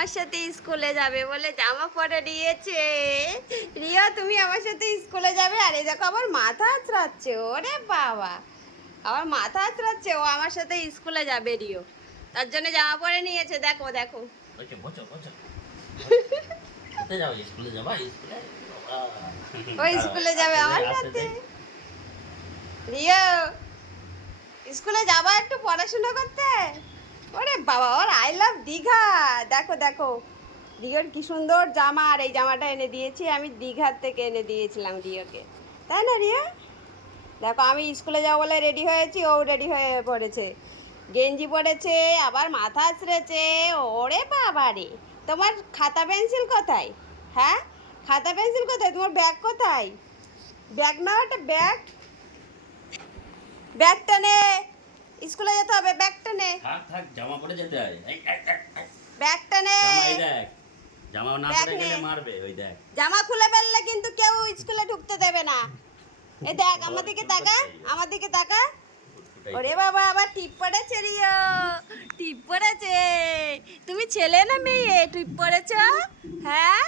আমার সাথে স্কুলে যাবে বলে জামা পরে নিয়েছে। রিয়া তুমি আমার সাথে স্কুলে যাবে? আর এই দেখো আমার মাথা আঁচড়াচ্ছে। ওরে বাবা। আমার মাথা আঁচড়াচ্ছে ও আমার সাথে স্কুলে যাবে রিও। তার জন্য জামা পরে নিয়েছে দেখো দেখো। যাও স্কুলে যাবা? স্কুলে? যাবে আমার সাথে। রিও স্কুলে যাবা একটু পড়াশোনা করতে? ওরে বাবা, ওর আই লাভ দীঘা। দেখো দেখো। রিওর কি সুন্দর জামা, আর এই জামাটা এনে দিয়েছি। আমি দীঘার থেকে এনে দিয়েছিলাম রিওকে তাই না, রিয়া? দেখো, আমি স্কুলে যাব বলে রেডি হয়েছি, ও রেডি হয়ে পড়েছে। গেঞ্জি পরেছে, আবার মাথা আছড়েছে। ওরে বাবা রে। তোমার খাতা পেন্সিল কোথায়? হ্যাঁ? খাতা পেন্সিল কোথায়? তোমার ব্যাগ কোথায়? ব্যাগ না, ওটা ব্যাগ? ব্যাগটা নে। স্কুলে যেতে হবে ব্যাগটা নে। থাক থাক জামা পরে যেতে হয়। ব্যাগটা নে। দেখ। জামা না পরে গেলে মারবে ওই দেখ। জামা খুলে ফেললে কিন্তু কেউ স্কুলে ঢুকতে দেবে না। এ দেখ আমার দিকে তাকা আমার দিকে তাকা ওরে বাবা আবার টিপ পড়েছে রিও টিপ পড়েছে। তুমি ছেলে না মেয়ে? টিপ পড়েছ? হ্যাঁ?